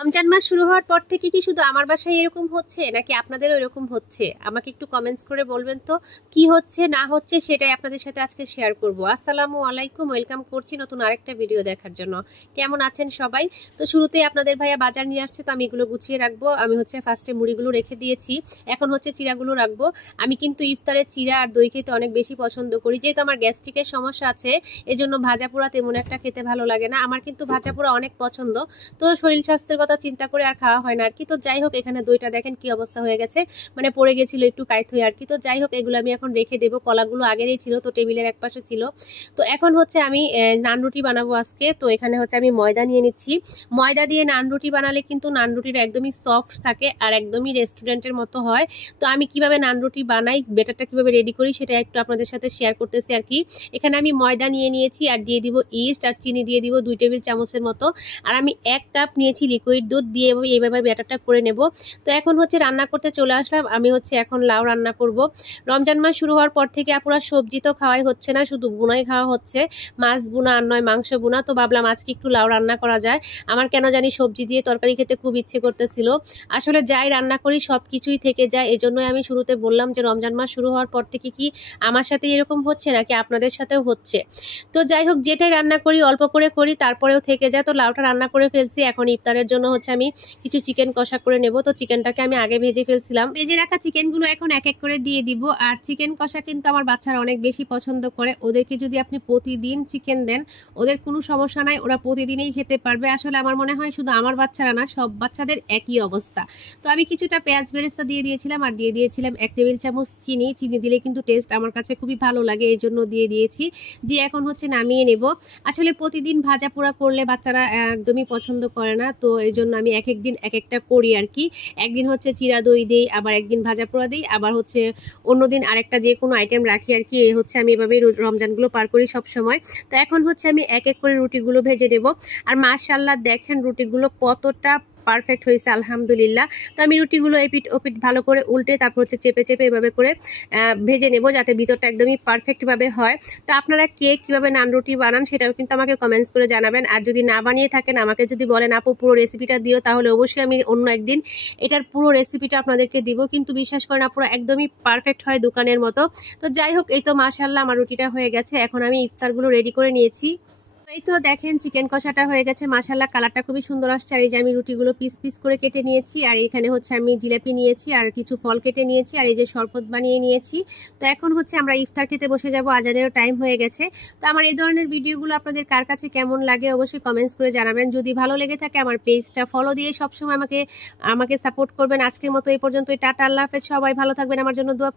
রমজান মাস শুরু হওয়ার পর থেকে কি শুধু আমার বাসায় এরকম হচ্ছে নাকি আপনাদেরও এরকম হচ্ছে? আমাকে একটু কমেন্টস করে বলবেন তো কি হচ্ছে না হচ্ছে, সেটাই আপনাদের সাথে আজকে শেয়ার করব। আসসালামু আলাইকুম, ওয়েলকাম করছি নতুন আরেকটা ভিডিও দেখার জন্য। কেমন আছেন সবাই? তো শুরুতেই আপনাদের ভাইয়া বাজার নিয়ে আসছে, তো আমি এগুলো গুছিয়ে রাখবো। আমি ফার্স্টে মুড়িগুলো রেখে দিয়েছি, এখন চিড়াগুলো রাখবো। আমি কিন্তু ইফতারে চিড়া আর দই খেতে অনেক বেশি পছন্দ করি, যেহেতু আমার গ্যাস্ট্রিকের সমস্যা আছে, এজন্য ভাজা পোড়া তেমন একটা খেতে ভালো লাগে না। আমার কিন্তু ভাজা পোড়া অনেক পছন্দ, তো শরীর স্বাস্থ্যের কথা চিন্তা করে আর খাওয়া হয় না আর কি। তো যাই হোক, এখানে দইটা দেখেন কি অবস্থা হয়ে গেছে, মানে পড়ে গেছিল একটু কাইত হয়ে আর কি। তো যাই হোক, এগুলো আমি এখন রেখে দেবো। কলাগুলো আগেরই ছিল, তো টেবিলের এক পাশে ছিল। তো এখন আমি নান রুটি বানাবো আজকে। তো এখানে আমি ময়দা নিয়ে নিচ্ছি। ময়দা দিয়ে নান রুটি বানালে কিন্তু নান রুটিটা একদমই সফট থাকে আর একদমই রেস্টুরেন্টের মতো হয়। তো আমি কিভাবে নান রুটি বানাই, বেটারটা কিভাবে রেডি করি, সেটা একটু আপনাদের সাথে শেয়ার করতেছি আর কি। এখানে আমি ময়দা নিয়ে নিয়েছি আর দিয়ে দিব ইস্ট আর চিনি দিয়ে দিব 2 টেবিল চামচের মতো। আর আমি 1 কাপ নিয়েছি লিকুইড দুধ দিয়ে এইভাবে ব্যাটারটা করে নেব। তো এখন রান্না করতে চলে আসলাম। আমি এখন লাউ রান্না করব। রমজান মাস শুরু হওয়ার পর থেকে আপুরা সবজি তো খাওয়াই হচ্ছে না, শুধু বুনাই খাওয়া হচ্ছে, মাছ বুনা আর নয় মাংস বুনা। তো ভাবলাম আজকে একটু লাউ রান্না করা যায়। আমার কেন জানি সবজি দিয়ে তরকারি খেতে খুব ইচ্ছে করতেছিল। আসলে যাই রান্না করি সব কিছুই থেকে যায়, এজন্যই আমি শুরুতে বললাম যে রমজান মাস শুরু হওয়ার পর থেকে কি আমার সাথে এরকম হচ্ছে নাকি আপনাদের সাথেও হচ্ছে। তো যাই হোক, যেটাই রান্না করি অল্প করে করি, তারপরেও থেকে যায়। তো লাউটা রান্না করে ফেলছি। এখন ইফতারের জন্য আমি কিছু চিকেন কষা করে নেব। তো চিকেনটাকে আমি আগে ভেজে ফেলছিলাম, ভেজে রাখা চিকেনগুলো এখন এক এক করে দিয়ে দিব। আর চিকেন কষা কিন্তু আমার বাচ্চারা অনেক বেশি পছন্দ করে। ওদেরকে যদি আপনি প্রতিদিন চিকেন দেন, ওদের কোনো সমস্যা নাই, ওরা প্রতিদিনই খেতে পারবে। আসলে আমার মনে হয় শুধু আমার বাচ্চারা না, সব বাচ্চাদের একই অবস্থা। তো আমি কিছুটা পেঁয়াজ বেরেস্তা দিয়ে দিয়েছিলাম আর দিয়ে দিয়েছিলাম 1 টেবিল চামচ চিনি। চিনি দিলে কিন্তু টেস্ট আমার কাছে খুবই ভালো লাগে, এই জন্য দিয়ে দিয়েছি। দিয়ে এখন নামিয়ে নেব। আসলে প্রতিদিন ভাজা পোড়া করলে বাচ্চারা একদমই পছন্দ করে না, তো এই জন্য আমি এক এক দিন এক একটা করি আর কি। একদিন চিরা দই দেই, আবার একদিন ভাজা পোড়া দিই, আবার অন্যদিন আরেকটা যে কোনো আইটেম রাখি আর কি। আমি এভাবে রমজানগুলো পার করি সব সময়। তো এখন আমি এক এক করে রুটিগুলো ভেজে দেব। আর মাশাআল্লাহ দেখেন রুটিগুলো কতটা পারফেক্ট হয়েছে, আলহামদুলিল্লাহ। তো আমি রুটিগুলো এপিট ওপিট ভালো করে উল্টে তারপর চেপে চেপে এভাবে করে ভেজে নেব, যাতে ভিতরটা একদমই পারফেক্টভাবে হয়। তো আপনারা কে কীভাবে নান রুটি বানান সেটাও কিন্তু আমাকে কমেন্টস করে জানাবেন। আর যদি না বানিয়ে থাকেন, আমাকে যদি বলেন আপু পুরো রেসিপিটা দিও, তাহলে অবশ্যই আমি অন্য একদিন এটার পুরো রেসিপিটা আপনাদেরকে দিব। কিন্তু বিশ্বাস করেন আপুরা, একদমই পারফেক্ট হয় দোকানের মতো। তো যাই হোক, এই তো মাশাআল্লাহ আমার রুটিটা হয়ে গেছে। এখন আমি ইফতারগুলো রেডি করে নিয়েছি। এই তো দেখেন চিকেন কষাটা হয়ে গেছে, মাশাআল্লাহ কালারটা খুবই সুন্দর আসছে। আর এই যে আমি রুটিগুলো পিস পিস করে কেটে নিয়েছি। আর এখানে আমি জিলাপি নিয়েছি আর কিছু ফল কেটে নিয়েছি, আর এই যে শরবত বানিয়ে নিয়েছি। তো এখন আমরা ইফতার খেতে বসে যাব, আজানেরও টাইম হয়ে গেছে। তো আমার এই ধরনের ভিডিওগুলো আপনাদের কার কাছে কেমন লাগে অবশ্যই কমেন্টস করে জানাবেন। যদি ভালো লেগে থাকে আমার পেজটা ফলো দিয়ে সবসময় আমাকে সাপোর্ট করবেন। আজকের মতো এই পর্যন্তই, টাটা, আল্লাহ হাফেজ। সবাই ভালো থাকবেন, আমার জন্য দোয়া